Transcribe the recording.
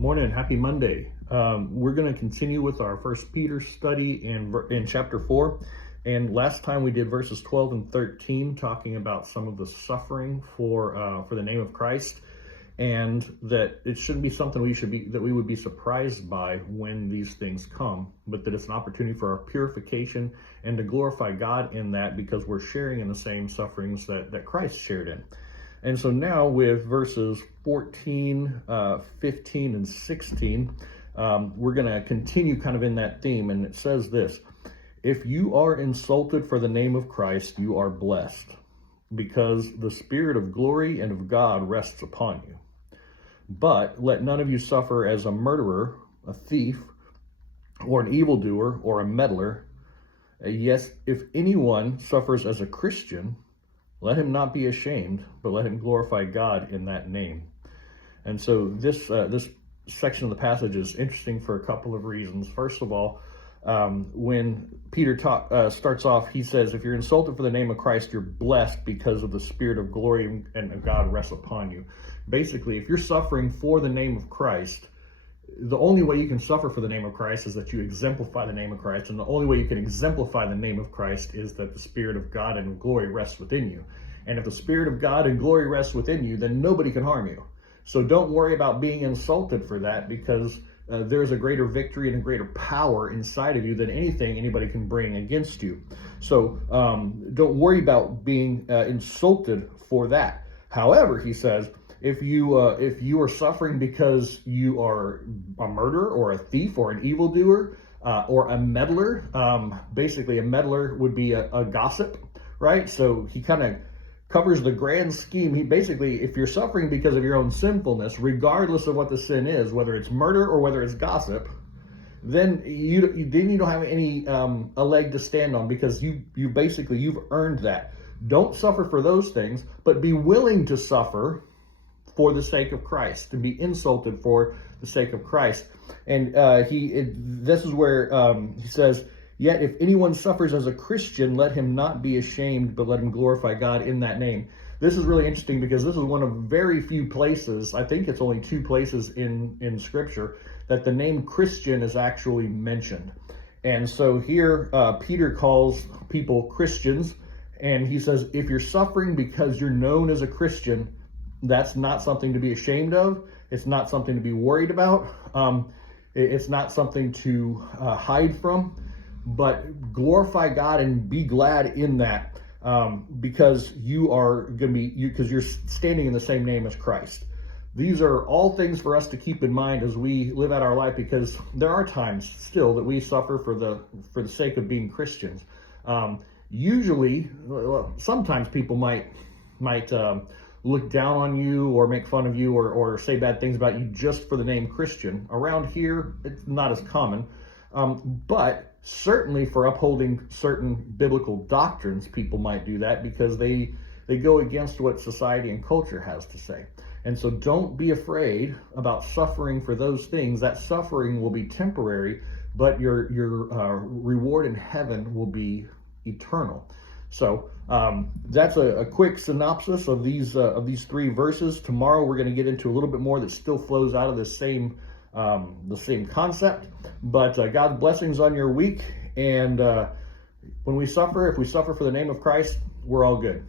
Morning, happy Monday. We're going to continue with our First Peter study in chapter 4. And last time we did verses 12 and 13, talking about some of the suffering for the name of Christ, and that it shouldn't be something we would be surprised by when these things come, but that it's an opportunity for our purification and to glorify God in that, because we're sharing in the same sufferings that Christ shared in. And so now with verses 14, 15, and 16, we're going to continue kind of in that theme. And it says this: if you are insulted for the name of Christ, you are blessed, because the Spirit of glory and of God rests upon you. But let none of you suffer as a murderer, a thief, or an evildoer, or a meddler. Yes, if anyone suffers as a Christian, let him not be ashamed, but let him glorify God in that name. And so this section of the passage is interesting for a couple of reasons. First of all, when Peter starts off, he says, if you're insulted for the name of Christ, you're blessed because of the Spirit of glory and of God rests upon you. Basically, if you're suffering for the name of Christ, the only way you can suffer for the name of Christ is that you exemplify the name of Christ. And the only way you can exemplify the name of Christ is that the Spirit of God and glory rests within you. And if the Spirit of God and glory rests within you, then nobody can harm you. So don't worry about being insulted for that, because there's a greater victory and a greater power inside of you than anything anybody can bring against you. So don't worry about being insulted for that. However, he says, if you are suffering because you are a murderer or a thief or an evildoer or a meddler, basically a meddler would be a gossip, right? So he kind of covers the grand scheme. He basically, if you're suffering because of your own sinfulness, regardless of what the sin is, whether it's murder or whether it's gossip, then you don't have any a leg to stand on, because you've earned that. Don't suffer for those things, but be willing to suffer for the sake of Christ, to be insulted for the sake of Christ. And this is where he says, yet if anyone suffers as a Christian, let him not be ashamed, but let him glorify God in that name. This is really interesting, because this is one of very few places, I think it's only 2 places in Scripture, that the name Christian is actually mentioned. And so here Peter calls people Christians, and he says, if you're suffering because you're known as a Christian, that's not something to be ashamed of. It's not something to be worried about. It's not something to hide from, but glorify God and be glad in that, because you are going to be, because you're standing in the same name as Christ. These are all things for us to keep in mind as we live out our life, because there are times still that we suffer for the sake of being Christians. Usually, sometimes people might look down on you or make fun of you or say bad things about you just for the name Christian. Around here, it's not as common, but certainly for upholding certain biblical doctrines, people might do that because they go against what society and culture has to say. And so don't be afraid about suffering for those things. That suffering will be temporary, but your reward in heaven will be eternal. So that's a quick synopsis of these 3 verses. Tomorrow we're going to get into a little bit more that still flows out of the same concept. But God's blessings on your week. And if we suffer for the name of Christ, we're all good.